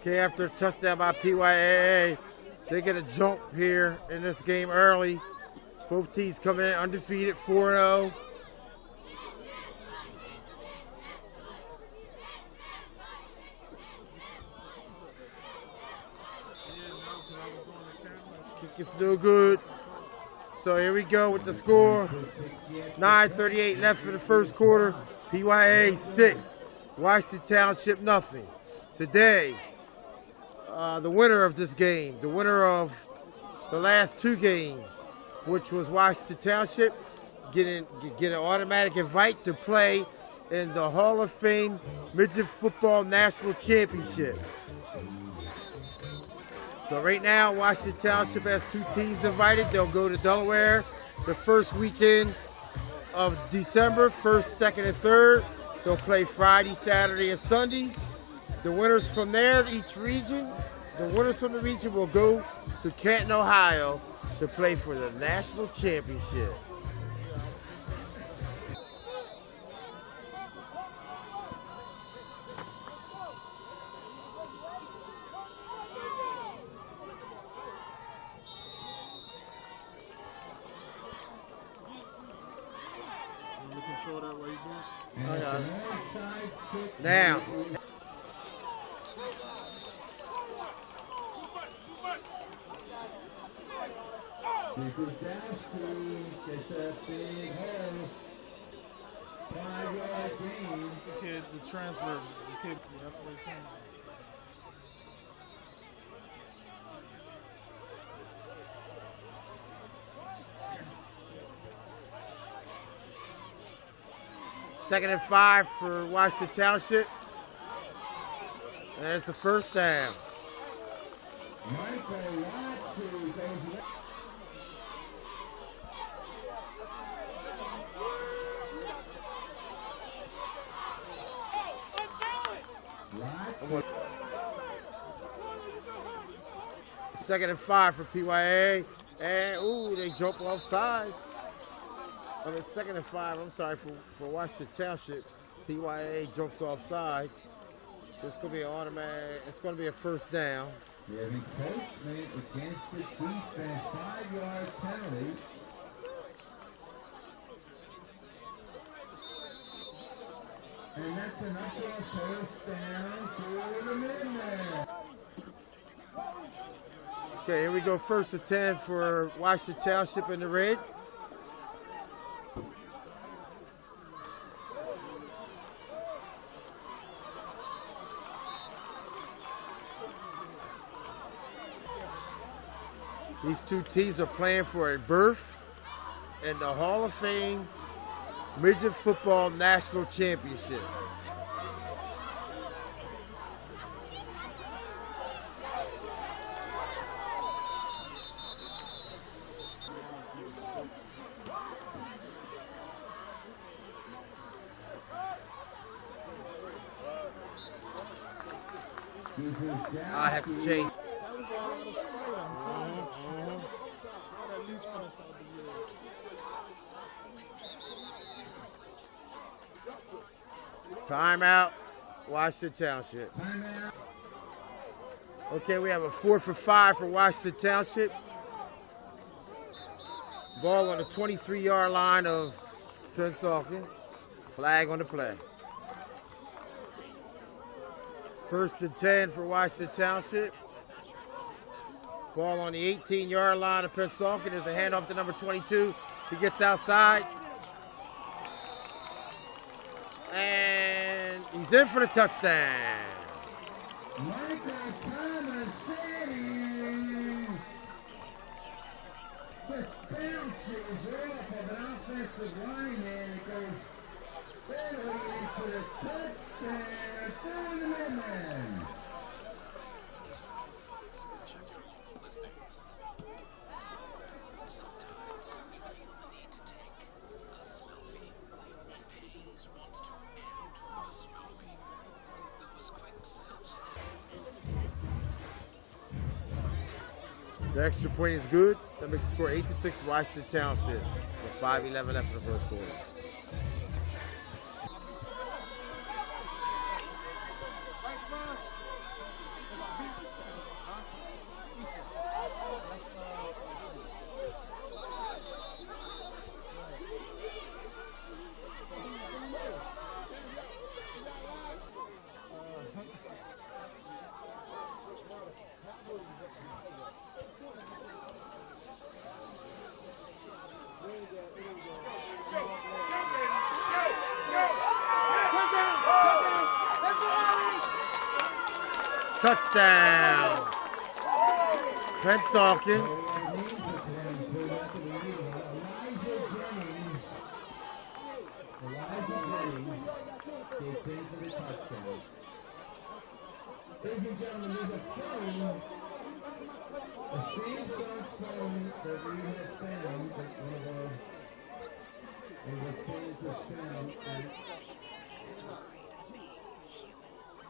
Okay, after a touchdown by PYAA, they get a jump here in this game early. Both teams coming in undefeated, 4-0. Kick is no good. So here we go with the score. 9:38 left for the first quarter. PYAA 6, Washington Township nothing. Today, the winner of this game, the winner of the last two games, which was Washington Township, get an automatic invite to play in the Hall of Fame Midget Football National Championship. So right now, Washington Township has two teams invited. They'll go to Delaware the first weekend of December, 1st, 2nd, and 3rd. They'll play Friday, Saturday, and Sunday. The winners from there, each region, the winners from the region will go to Canton, Ohio to play for the national championship. Control that way you do. Now. The kid, the transfer, the kid, that's what he came. Second and 5 for Washington Township. And it's the first down. Second and 5 for PYAA. And, ooh, they jump off sides. I mean, second and 5, I'm sorry, for Washington Township. PYAA jumps off sides. So it's going to be an automatic, it's going to be a first down. The coach made against the defense, 5-yard penalty. And that's enough for a first down for the Midland. Okay, here we go, first and 10 for Washington Township in the red. These two teams are playing for a berth in the Hall of Fame Midget Football National Championship. I have to change. That was all on the straight. At least finished out the year. Timeout, Washington Township. Okay, we have a 4th and 5 for Washington Township. Ball on the 23-yard line of Pennsauken. Flag on the play. 1st and 10 for Washington Township. Ball on the 18-yard line of Pennsauken. There's a handoff to number 22. He gets outside. And he's in for the touchdown. Michael Thomas City. This bounces off of an offensive lineman. It goes steadily into the touchdown for the Midland. The extra point is good. That makes the score 8-6 Washington Township with 5:11 left in the first quarter. Touchdown. Pennsauken. Ladies and gentlemen, there's a phone, a Samsung phone that we have found, that one of our fans has found, and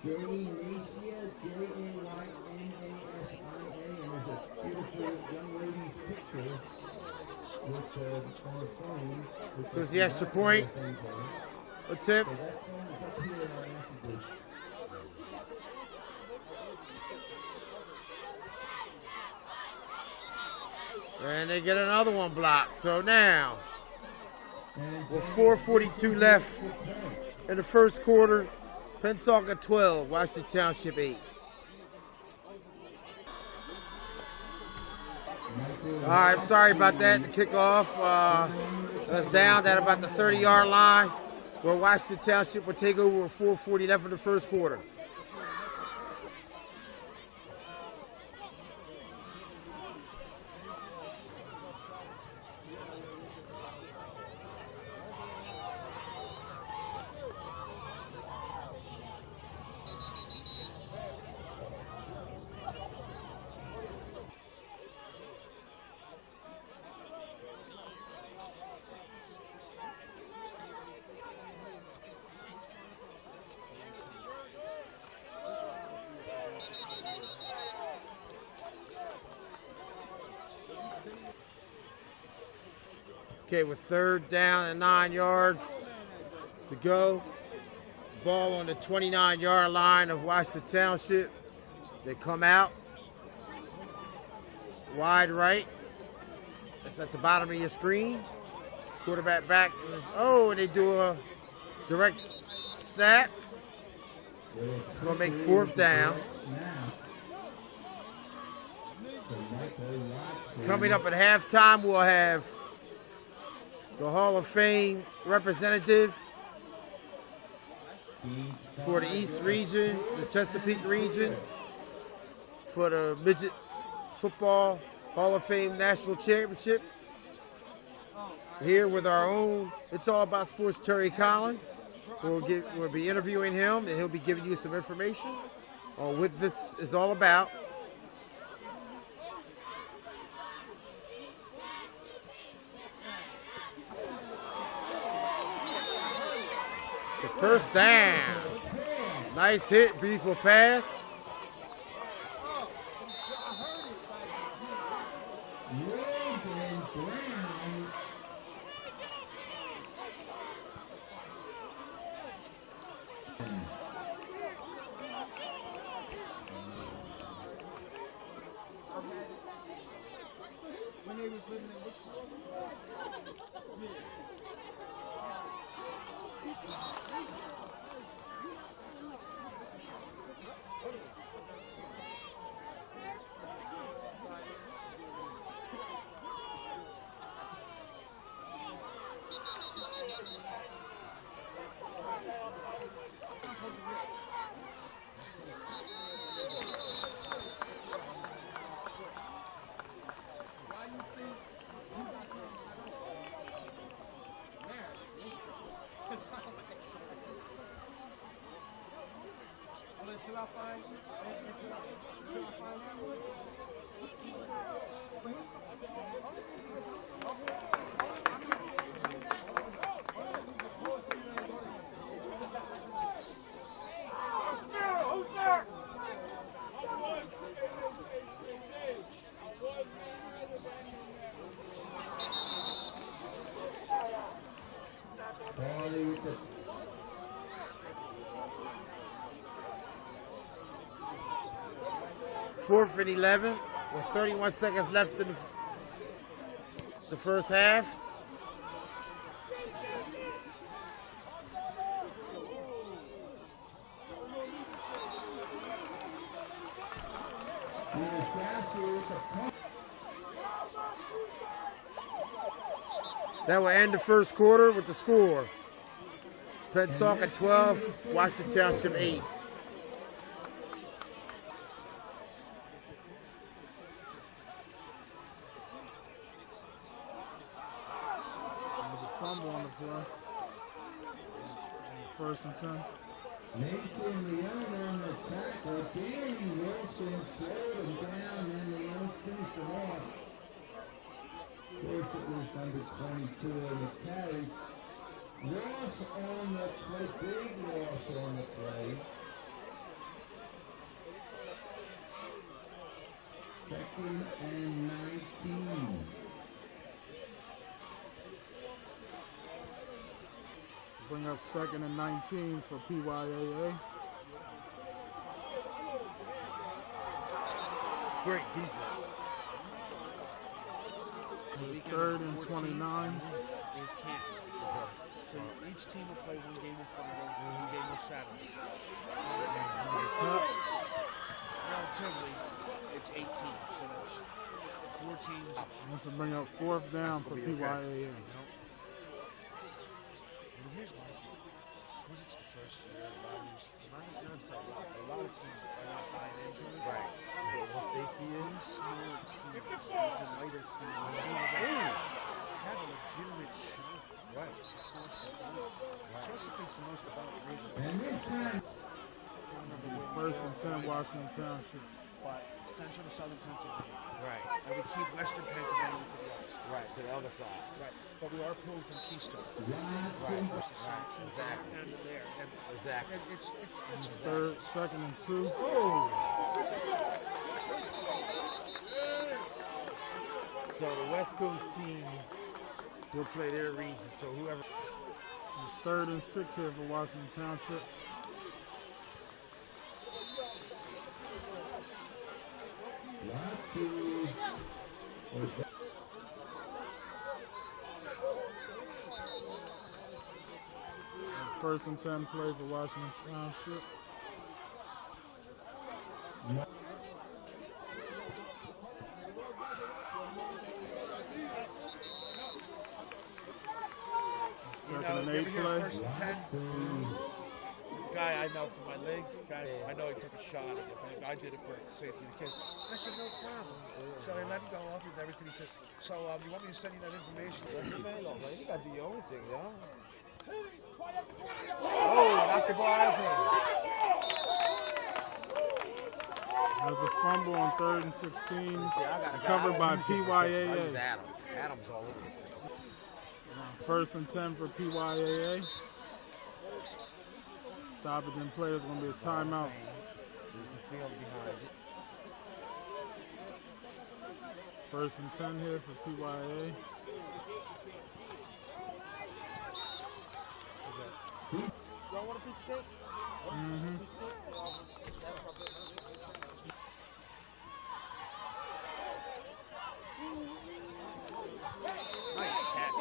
Jamie Nasia, J-A-Y-N-A-S-I-A, and there's a beautiful young lady's picture with on the phone. There's the extra point. What's it? So that phone is up here in our messages. And they get another one blocked. So now, with 4:42 left in the first quarter, Pennsauken 12, Washington Township 8. All right, sorry about that. The kickoff was down at about the 30-yard line, where Washington Township will take over with 4:40 left in the first quarter. Okay, with 3rd down and 9 yards to go. Ball on the 29-yard line of Washington Township. They come out. Wide right. It's at the bottom of your screen. Quarterback back. Oh, and they do a direct snap. It's going to make 4th down. Coming up at halftime, we'll have the Hall of Fame representative for the East region, the Chesapeake region, for the Midget Football Hall of Fame National Championships. Here with our own It's All About Sports Terry Collins. We'll be interviewing him, and he'll be giving you some information on what this is all about. The first down. Nice hit, beautiful pass. Fourth and 11 with 31 seconds left in the first half. That will end the first quarter with the score. Pennsauken 12, Washington Township 8. play. First and 10. Nathan Leon on the tackle. Danny Wilson slowed him down, and Leon finished him off. Of course, it was number 22 on the carry. Loss on the play, big loss on the play. Second and 19. Bring up second and 19 for PYAA. Great defense. It's third and 29. Is camp. So each team will play one game on Friday, one game on Saturday. Relatively, it's 8 teams, so that's 4 teams. This will bring up fourth down for PYAA. And here's my thing. Because it's the first year, a lot of teams are not buying into it. Right. But once they see it, Smaller teams, the lighter teams, have a legitimate shot. right. Chelsea thinks the most about the reason. And this time, First and 10, Washington Township. But Central to Southern Pennsylvania. Right. And we keep Western Pennsylvania to the outs. Right. To the other side. Right. But we are pulling from Keystone. Right. Versus 17 down to there. And Exactly. it's Third, second and 2. So the West Coast teams, they'll play their region. So whoever. It's third and 6 here for Washington Township. First and 10 play for Washington Township. Second and 8 play. First and 10. This guy I know from my league, I know he took a shot at it, but I did it for the safety of the kid. I said, no problem. So I let him go off with everything. He says, so you want me to send you that information? You got to do your own thing, yo. Oh, knocked the ball out of him. There's a fumble on third and 16. Covered by PYAA. Adam's all over the field. First and 10 for PYAA. Stop it, then play is going to be a timeout. There's a field behind it. First and 10 here for PYAA. Y'all want a piece of cake? Mm-hmm. Piece of cake? Nice catch.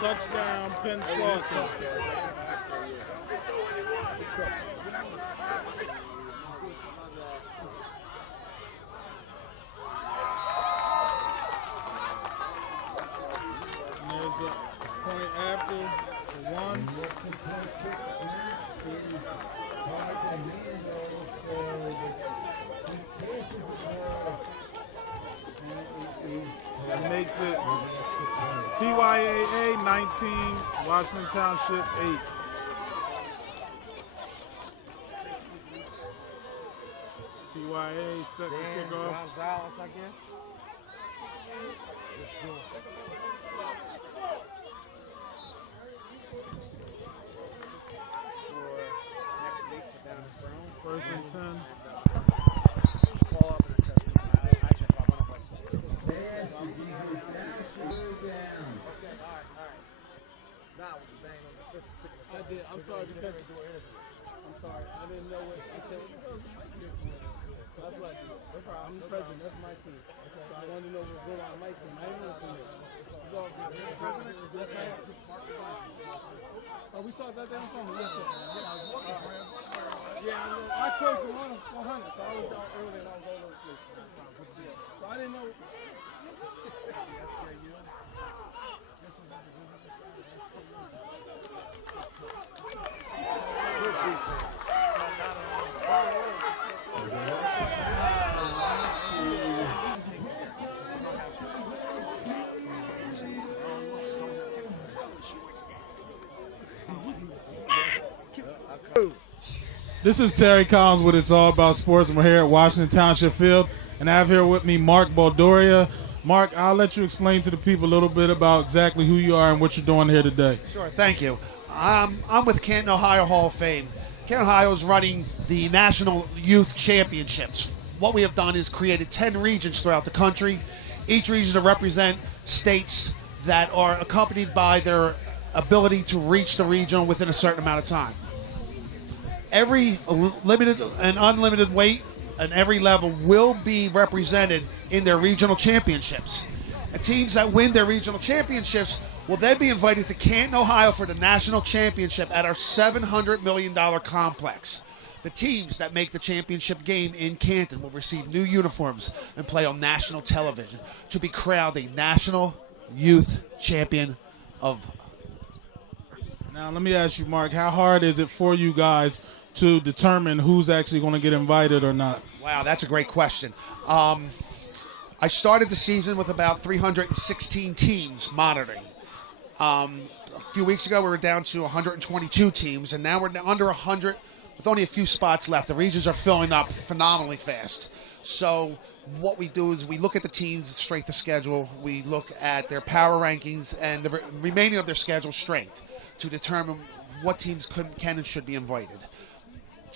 Touchdown, Penn Slaughter. And there's the point after the 1. That makes it PYAA 19, Washington Township 8. PYAA set the kickoff. Gonzalez, I guess. Let's do it. For next week for down at Brown. First and 10. Call up and test it. I should pop on a website. Now, with the bang on the fifth stick. I did. I'm sorry because I'm sorry. I didn't know what I said. So that's what I did. I'm the president. That's my team. So I wanted to know what's going on my team. I didn't know from this. It's all good. President? Yes, I am. Oh, we talked about that on phone. Yes, sir. Yeah, I coached him 100, so I was down early and I was all over the place. Yeah. So I didn't know. Good defense. This is Terry Collins with It's All About Sports, and we're here at Washington Township Field, and I have here with me Mark MelDorian. Mark, I'll let you explain to the people a little bit about exactly who you are and what you're doing here today. Sure, thank you. I'm with Canton, Ohio Hall of Fame. Canton, Ohio is running the National Youth Championships. What we have done is created 10 regions throughout the country, each region to represent states that are accompanied by their ability to reach the regional within a certain amount of time. Every limited and unlimited weight and every level will be represented in their regional championships. And teams that win their regional championships will then be invited to Canton, Ohio for the national championship at our $700 million complex. The teams that make the championship game in Canton will receive new uniforms and play on national television to be crowned a national youth champion of. Now, let me ask you, Mark, how hard is it for you guys to determine who's actually going to get invited or not? Wow, that's a great question. I started the season with about 316 teams monitoring. A few weeks ago, we were down to 122 teams, and now we're under 100 with only a few spots left. The regions are filling up phenomenally fast. So what we do is we look at the team's strength of schedule, we look at their power rankings, and the remaining of their schedule strength to determine what teams can and should be invited.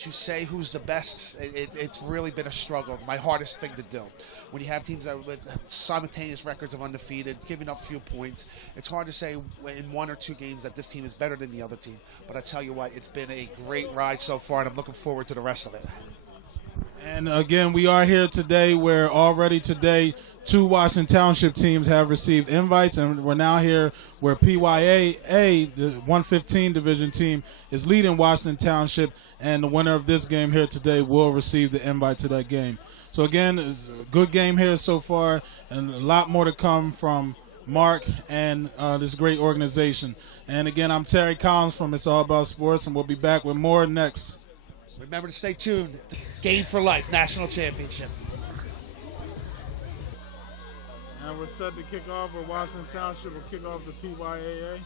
To say who's the best, it's really been a struggle, my hardest thing to do. When you have teams that with simultaneous records of undefeated, giving up few points, it's hard to say in one or two games that this team is better than the other team. But I tell you what, it's been a great ride so far, and I'm looking forward to the rest of it. And again, we are here today where already today 2 Washington Township teams have received invites, and we're now here where PYAA, the 115 division team, is leading Washington Township, and the winner of this game here today will receive the invite to that game. So again, it's a good game here so far, and a lot more to come from Mark and this great organization. And again, I'm Terry Collins from It's All About Sports, and we'll be back with more next. Remember to stay tuned. Game for Life National Championship. And we're set to kick off with Washington Township will kick off the PYAA.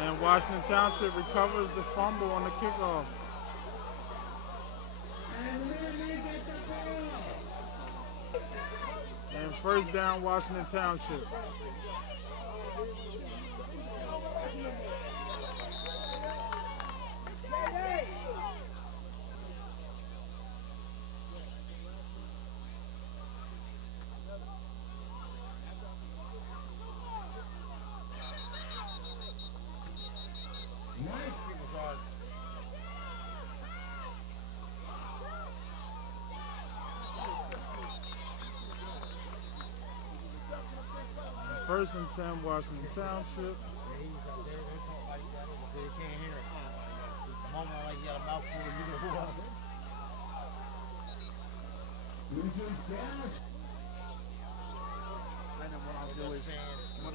And Washington Township recovers the fumble on the kickoff. And first down, Washington Township. First and 10, Washington Township.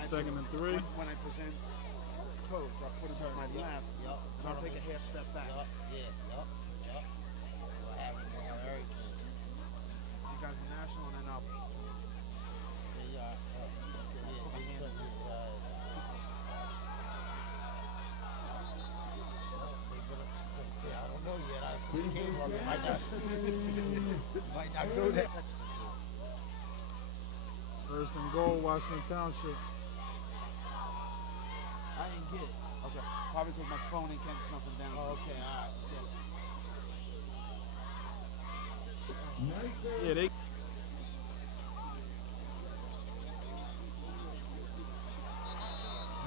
Second and 3. When I present codes, I'll put it on my left. So I'll take a half step back. You guys are national, and then I'll. First and goal, Washington Township. I didn't get it. Okay. Probably because my phone ain't catching something down. Oh, okay, all right. Yeah, they.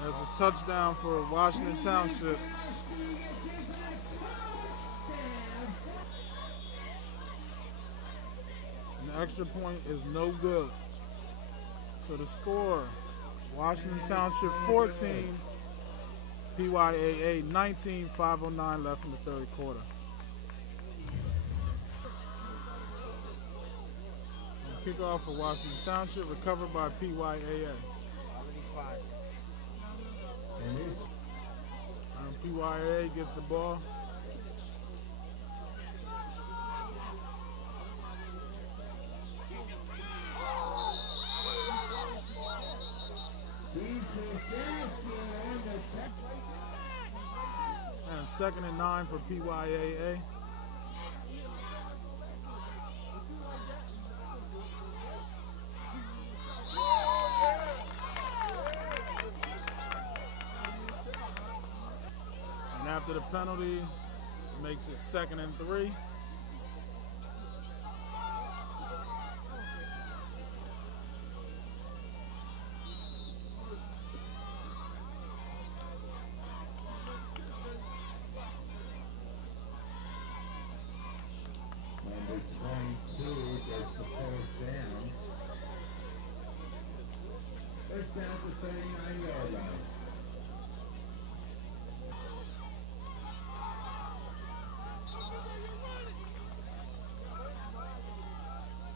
There's a touchdown for Washington Township. And the extra point is no good. So the score Washington Township 14, PYAA 19, 5:09 left in the third quarter. And kickoff for Washington Township, recovered by PYAA. And PYAA gets the ball. And 2nd and 9 for PYAA. And after the penalty, makes it 2nd and 3. Number 22 gets the first down. First down to 39-yard line.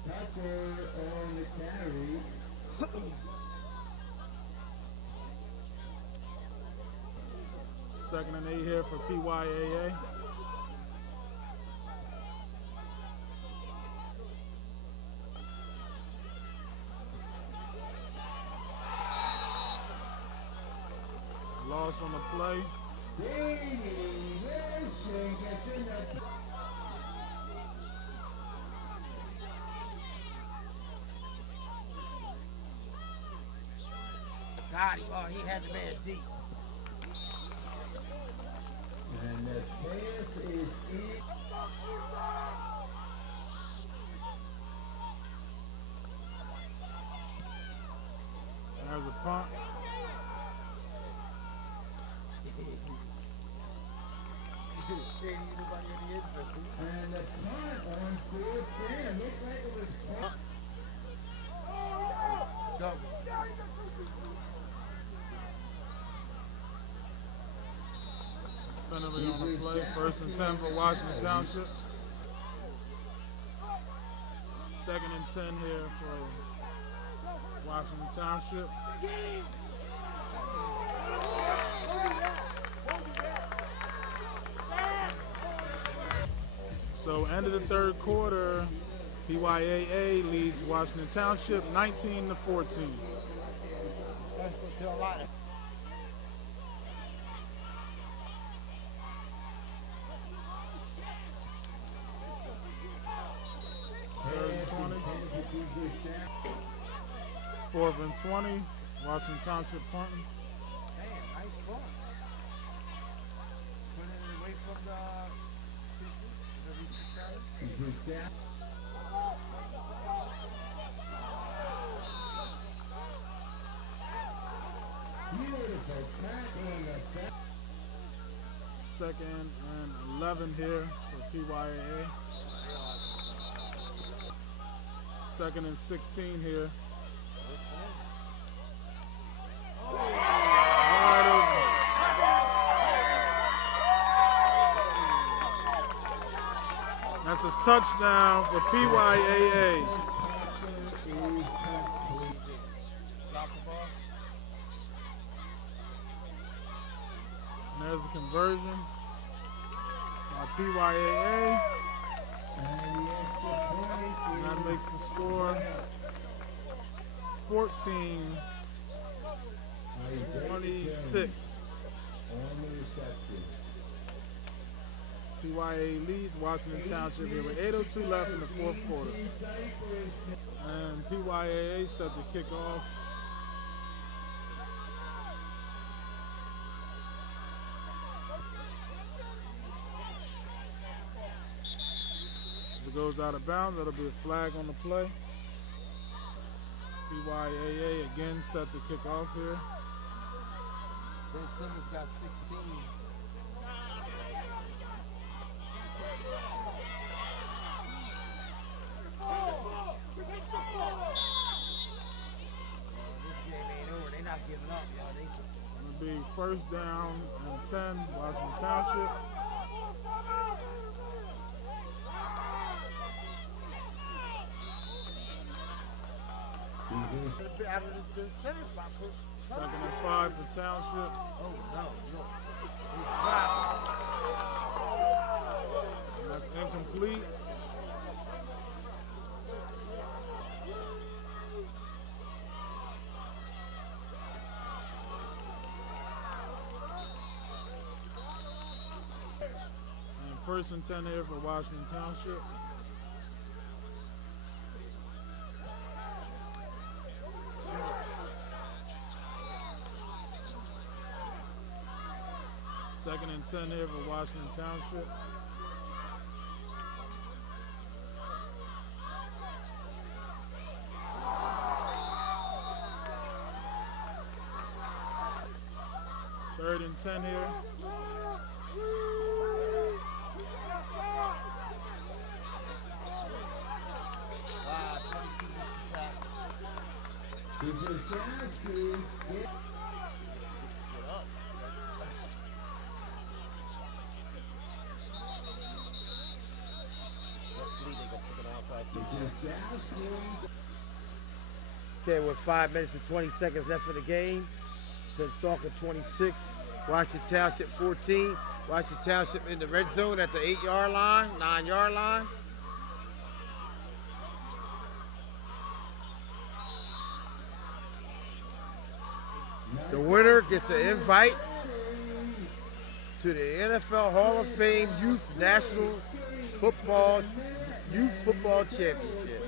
Tucker on the carry. 2nd and 8 here for PYAA. Loss on the play. Got him. Oh, he had the man deep. And the pass is in. There's a punt. And the punt on 4th down. Looks like it was punt. Double. Penalty on the play. 1st and 10 for Washington Township. 2nd and 10 here for Washington Township. So end of the third quarter, PYAA leads Washington Township 19-14. That's what tell a lot. Third and 20. 4th and 20. Washington Township punting. Man, nice ball. Put it away from the Beautiful tackle on the back. 2nd and 11 here for PYAA. 2nd and 16 here. Wide open. That's a touchdown for PYAA. drop the ball. And there's a conversion by PYAA. And that makes the score 14-26. PYAA leads Washington Township here with 8:02 left in the fourth quarter. And PYAA set the kickoff. As it goes out of bounds, that'll be a flag on the play. PYAA again set the kickoff here. Ben Simmons got 16. This game ain't over. They not It'll be first down and 10, Washington Township. Out of the center spot. Second and 5 for Township. Oh, no. Wow. That's incomplete. And first and 10 here for Washington Township. Second and 10 here for Washington Township. Third and 10 here. Wow, 22 missed the tackle. Okay, with 5 minutes and 20 seconds left in the game. Pensacola 26, Washington Township 14. Washington Township in the red zone at the 8-yard line, 9-yard line. The winner gets an invite to the NFL Hall of Fame Youth National Football Youth Football Championship.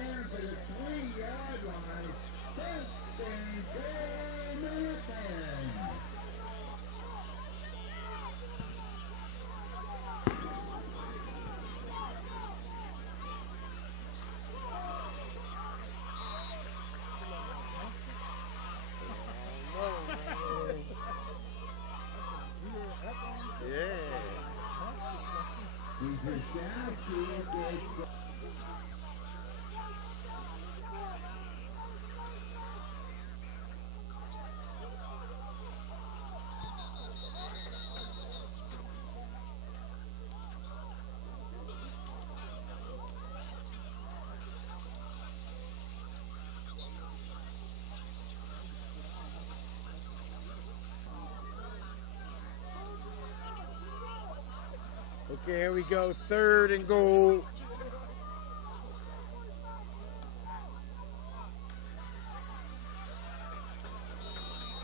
Okay, here we go. 3rd and goal.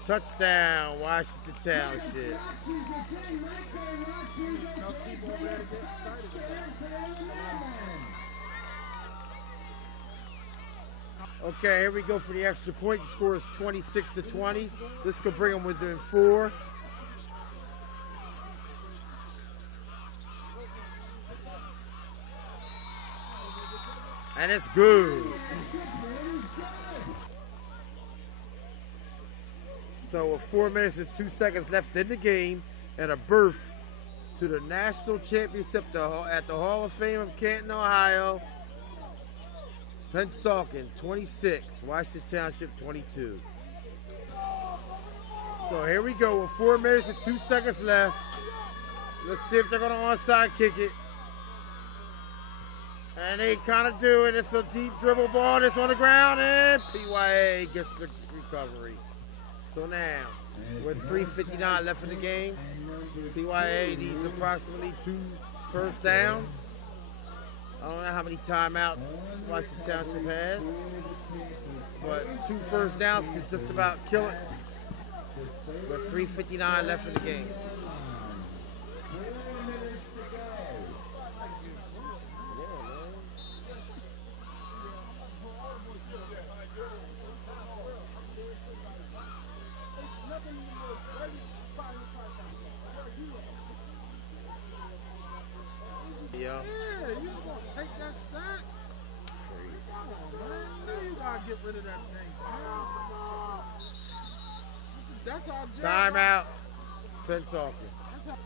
Touchdown, Washington Township. Okay, here we go for the extra point. The score is 26-20. This could bring them within 4. And it's good. So with 4 minutes and 2 seconds left in the game and a berth to the national championship at the Hall of Fame of Canton, Ohio, Pensacola 26, Washington Township 22. So here we go with 4 minutes and 2 seconds left. Let's see if they're going to onside kick it. And they kind of do it. It's a deep dribble ball that's on the ground, and PYAA gets the recovery. So now, with 3:59 left in the game, PYAA needs approximately 2 first downs. I don't know how many timeouts Washington Township has, but 2 first downs could just about kill it. With 3:59 left in the game. Yeah, you just gonna take that sack? Come on, man. Now you gotta get rid of that thing, man. That's our job. timeout, Pensacola. That's how.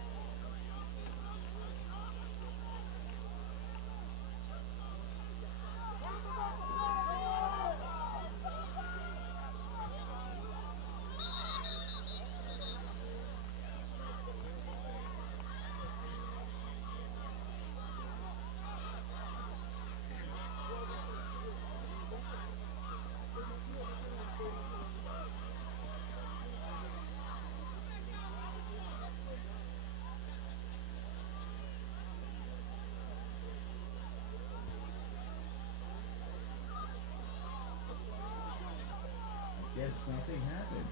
nothing happened.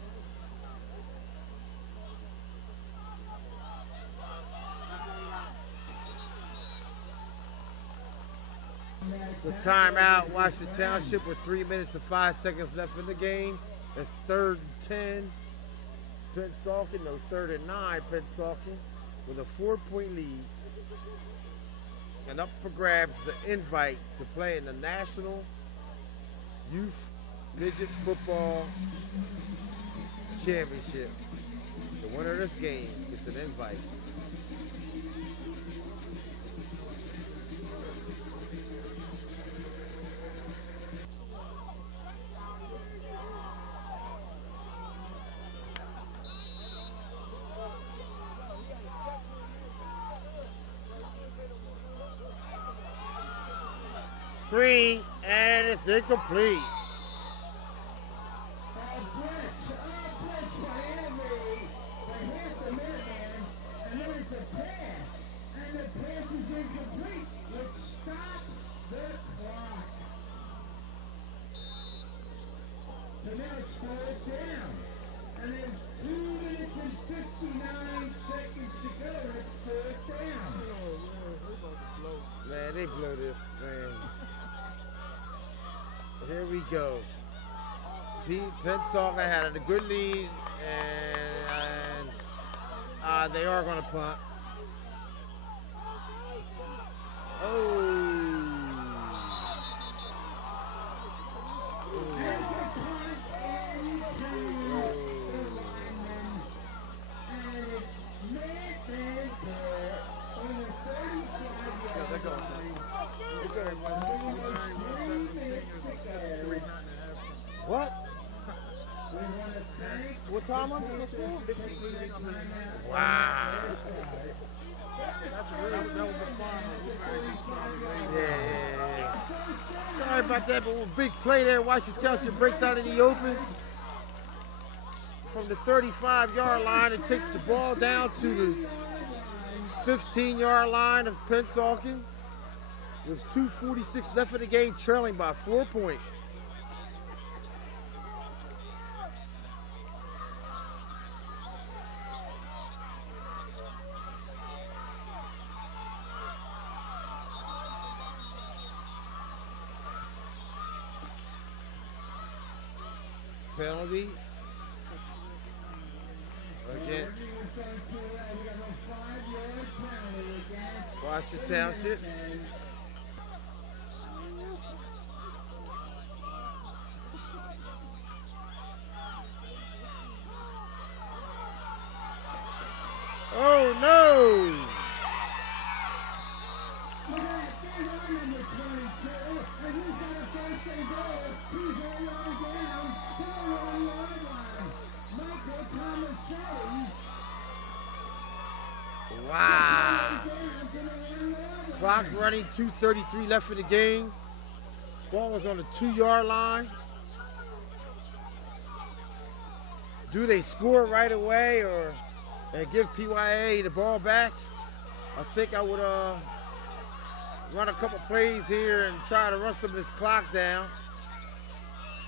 So timeout, Washington Township with 3 minutes and 5 seconds left in the game. It's 3rd and 10. Pennsauken, no, 3rd and 9. Pennsauken with a 4-point lead. And up for grabs the invite to play in the National Youth Midget Football Championship. The winner of this game gets an invite. Screen, and it's incomplete. Man, they blow this, man. Here we go. Pennsauken had a good lead, and they are going to punt. What? What time was it in the school? Wow. That was the final. Yeah. Sorry about that, but a big play there. Washington Township breaks out in the open. From the 35-yard line, it takes the ball down to the 15-yard line of Pennsauken. With 2:46 left in the game, trailing by 4 points. Penalty against Washington Township. Oh no! Wow. Clock running, 2:33 left in the game. Ball was on the 2-yard line. Do they score right away or give PYAA the ball back? I think I would run a couple plays here and try to run some of this clock down.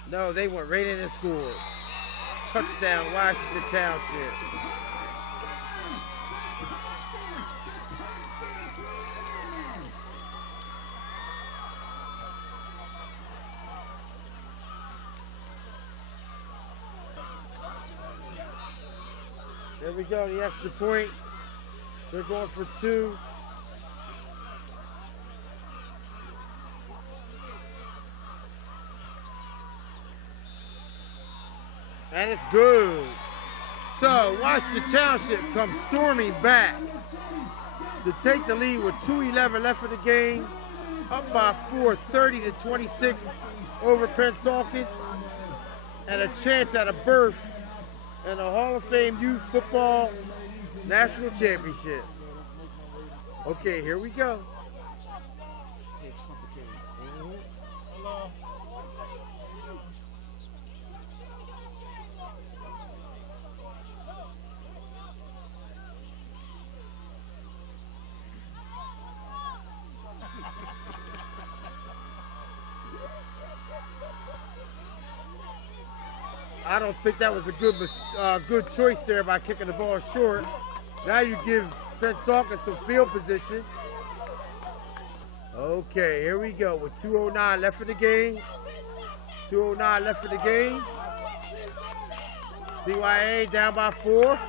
No, they went right in and scored. Touchdown, Washington Township. There we go, the extra point. They're going for 2. And it's good. So Washington Township comes storming back to take the lead with 2:11 left in the game. Up by 4, 30-26 over Pennsauken. And a chance at a berth in the Hall of Fame Youth Football National Championship. Okay, here we go. I don't think that was a good choice there by kicking the ball short. Now you give Prince Hawkins some field position. Okay, here we go with 2:09 left in the game. 2:09 left in the game. PYAA down by 4.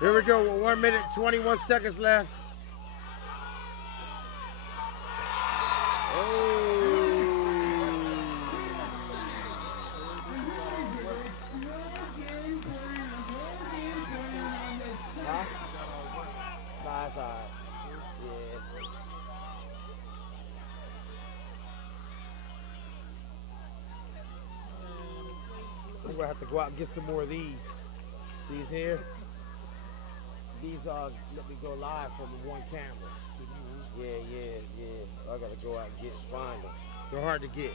Here we go with 1 minute, 21 seconds left. We're gonna have to go out and get some more of these. These here. These let me go live from one camera. Yeah. I gotta go out and find them. They're hard to get.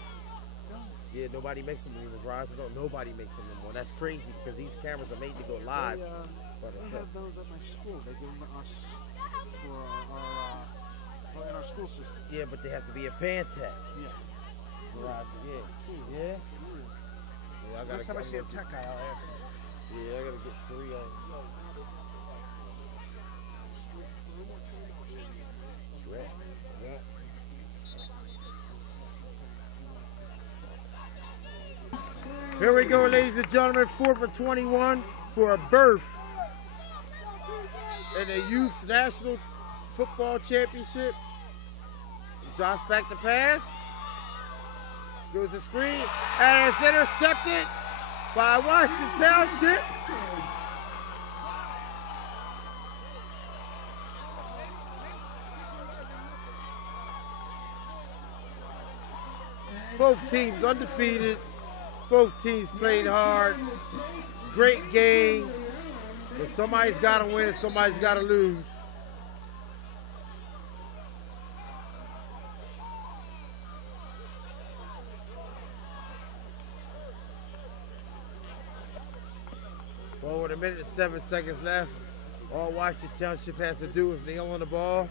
Yeah, nobody makes them anymore, Verizon. Nobody makes them anymore. That's crazy because these cameras are made to go live. They have those at my school. They give them to us in our school system. Yeah, but they have to be a Pantech. Yeah. Verizon, yeah. I Next time I see a tech guy, I'll ask him. Yeah, I gotta get 3 of them. Yeah. Here we go, ladies and gentlemen, 4 for 21 for a berth in the Youth National Football Championship. Drops back to pass. Goes to screen. And it's intercepted by Washington Township. Both teams undefeated. Both teams played hard. Great game. But somebody's got to win and somebody's got to lose. Well, with 1 minute and 7 seconds left, all Washington Township has to do is kneel on the ball.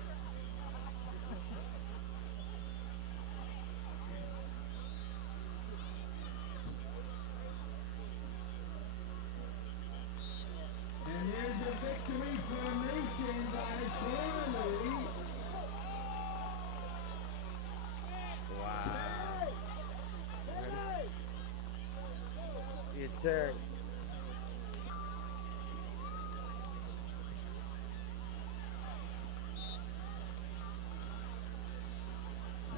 And there's a victory for Nation by family. Wow. Your turn.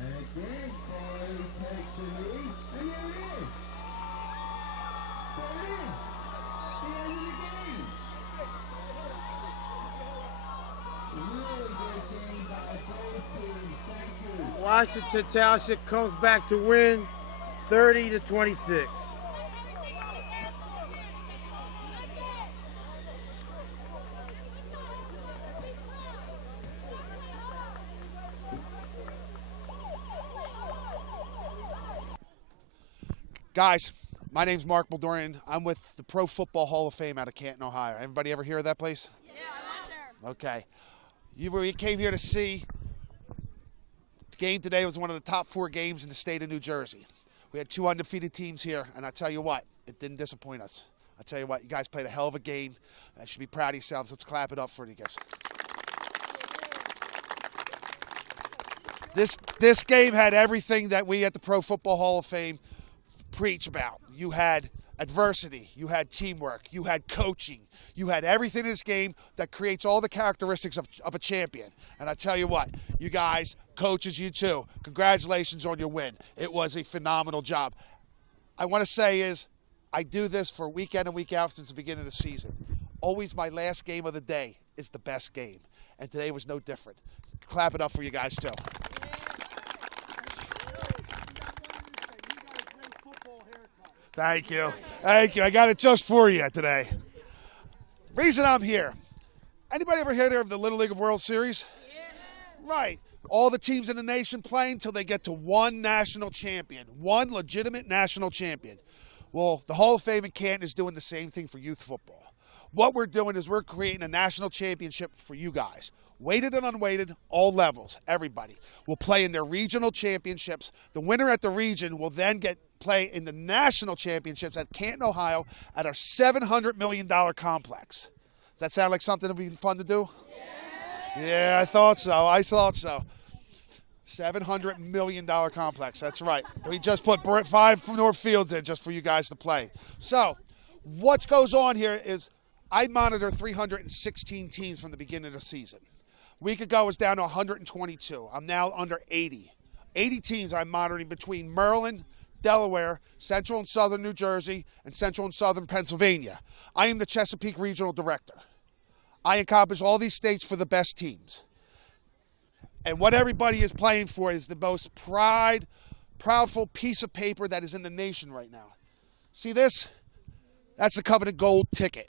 And again, Corey takes the lead, and there it is. There it is. The end of the game. Really good game by both teams. Thank you. Washington Township comes back to win 30-26. Guys, my name's Mark MelDorian. I'm with the Pro Football Hall of Fame out of Canton, Ohio. Everybody ever hear of that place? Yeah, I went there. Okay. You came here to see the game today. Was one of the top 4 games in the state of New Jersey. We had 2 undefeated teams here, and I tell you what, it didn't disappoint us. I tell you what, you guys played a hell of a game. You should be proud of yourselves. Let's clap it up for you guys. This game had everything that we at the Pro Football Hall of Fame preach about. You had adversity, you had teamwork, you had coaching, you had everything in this game that creates all the characteristics of a champion. And I tell you what, you guys, coaches, you too, congratulations on your win. It was a phenomenal job. I want to say is, I do this for week in and week out since the beginning of the season. Always my last game of the day is the best game. And today was no different. Clap it up for you guys too. Thank you. Thank you. I got it just for you today. Reason I'm here. Anybody ever heard of the Little League of World Series? Yeah. Right. All the teams in the nation playing until they get to one national champion, one legitimate national champion. Well, the Hall of Fame in Canton is doing the same thing for youth football. What we're doing is we're creating a national championship for you guys. Weighted and unweighted, all levels, everybody will play in their regional championships. The winner at the region will then play in the national championships at Canton, Ohio, at our $700 million complex. Does that sound like something that would be fun to do? Yeah, I thought so. $700 million complex. That's right. We just put 5 North Fields in just for you guys to play. So what goes on here is I monitor 316 teams from the beginning of the season. A week ago, it was down to 122. I'm now under 80. 80 teams I'm monitoring between Maryland, Delaware, Central and Southern New Jersey, and Central and Southern Pennsylvania. I am the Chesapeake Regional Director. I encompass all these states for the best teams. And what everybody is playing for is the most proudful piece of paper that is in the nation right now. See this? That's the Coveted Gold ticket.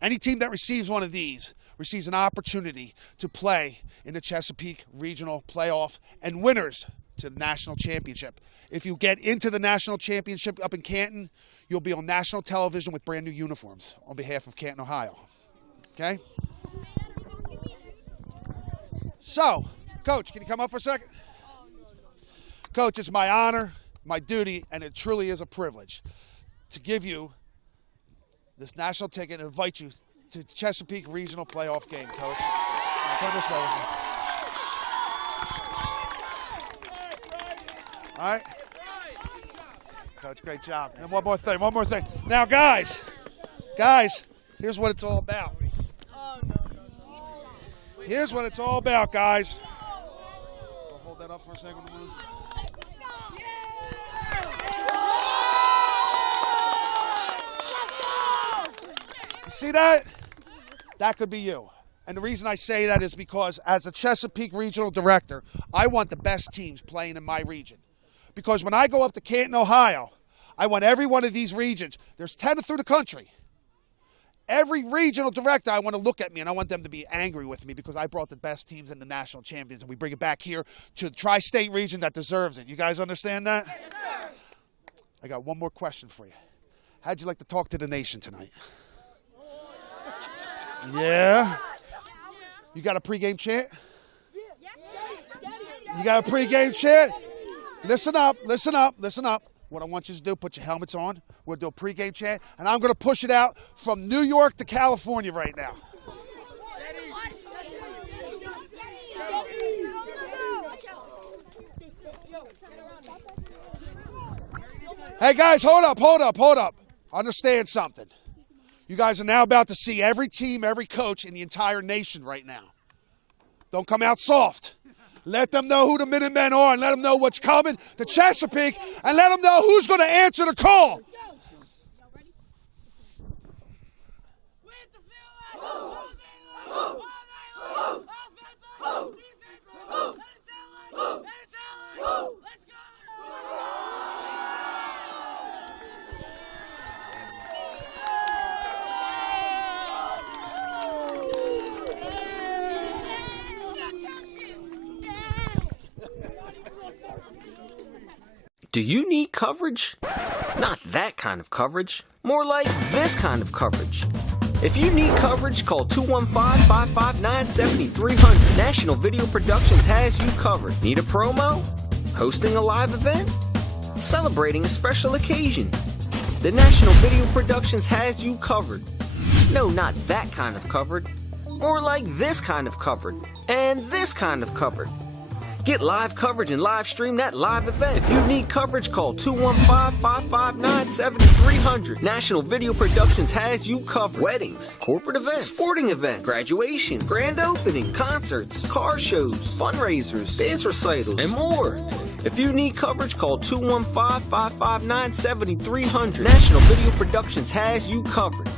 Any team that receives one of these receives an opportunity to play in the Chesapeake Regional Playoff and winners to the national championship. If you get into the national championship up in Canton, you'll be on national television with brand new uniforms on behalf of Canton, Ohio. Okay? So, Coach, can you come up for a second? Coach, it's my honor, my duty, and it truly is a privilege to give you this national ticket and invite you to Chesapeake Regional Playoff game, Coach. Come this way with me. All right? Coach, great job. And one more thing. Now, guys, here's what it's all about. Here's what it's all about, guys. I'll hold that up for a second. You see that? That could be you. And the reason I say that is because as a Chesapeake Regional Director, I want the best teams playing in my region. Because when I go up to Canton, Ohio, I want every one of these regions. There's 10 through the country. Every regional director, I want to look at me, and I want them to be angry with me because I brought the best teams in the national champions, and we bring it back here to the tri-state region that deserves it. You guys understand that? Yes, sir. I got one more question for you. How'd you like to talk to the nation tonight? Yeah? You got a pregame chant? You got a pregame chant? Listen up. What I want you to do, put your helmets on. We'll do a pregame chant, and I'm going to push it out from New York to California right now. Hey, guys, hold up. Understand something. You guys are now about to see every team, every coach in the entire nation right now. Don't come out soft. Let them know who the Minutemen are and let them know what's coming to Chesapeake and let them know who's going to answer the call. Do you need coverage? Not that kind of coverage. More like this kind of coverage. If you need coverage, call 215-559-7300. National Video Productions has you covered. Need a promo? Hosting a live event? Celebrating a special occasion? The National Video Productions has you covered. No, not that kind of covered. More like this kind of covered. And this kind of covered. Get live coverage and live stream that live event. If you need coverage, call 215-559-7300. National Video Productions has you covered. Weddings, corporate events, sporting events, graduations, grand opening, concerts, car shows, fundraisers, dance recitals, and more. If you need coverage, call 215-559-7300. National Video Productions has you covered.